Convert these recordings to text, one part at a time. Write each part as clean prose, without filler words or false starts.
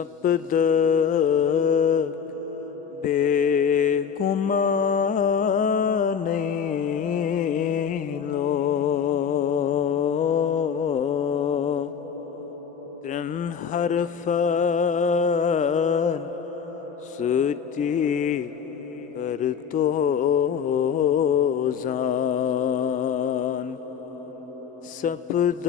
सपद बेगुमाने लो त्रिन हरफन सुची कर तो जान सपद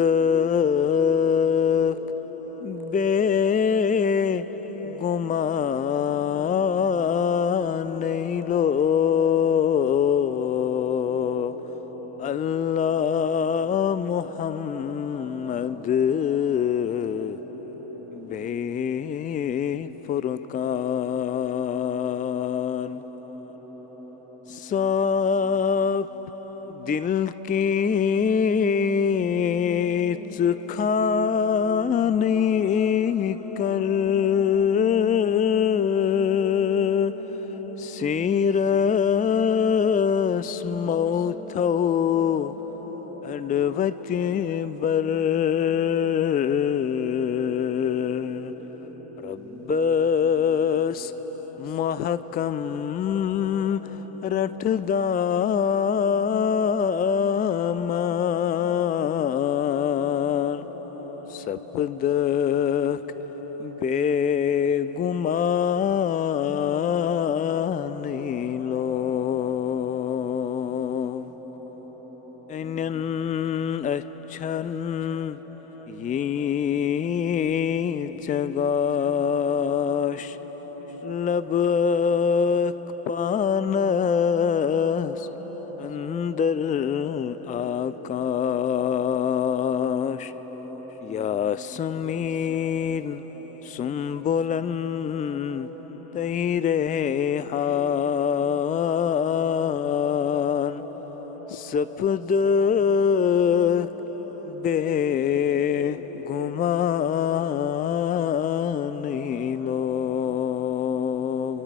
बेगुमान लो अल्लाह मुहम्मद बेफुरकान सब दिल की खाने कर सीरस मौथो अडवत बर रब्बस महकम रठदामान सपदक बेगुमान लो अनन अच्छन ये चगाश लबक पानस अंदर आकाश यासमीन सुम्बुलन तैरे हान सपद बे